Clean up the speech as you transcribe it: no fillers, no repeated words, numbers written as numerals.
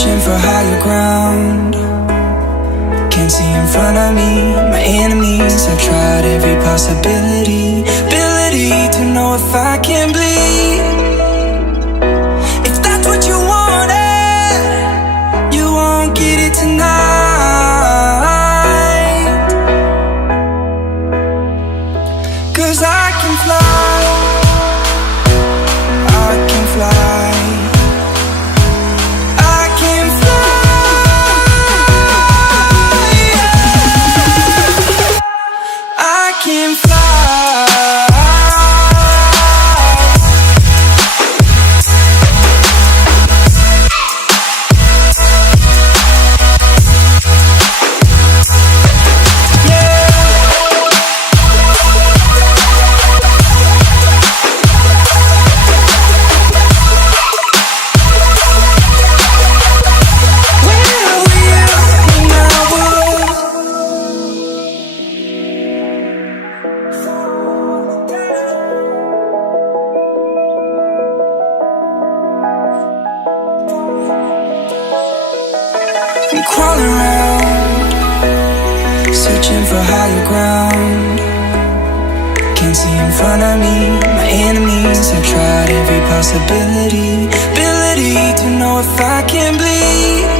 searching for higher ground. Can't see in front of me, my enemies. I've tried every possibility, ability to know if I can bleed. If that's what you wanted, you won't get it tonight. 'Cause I can fly, I can fly. Can fly. I'm crawling around, searching for higher ground. Can't see in front of me, my enemies. I've tried every possibility, ability to know if I can bleed.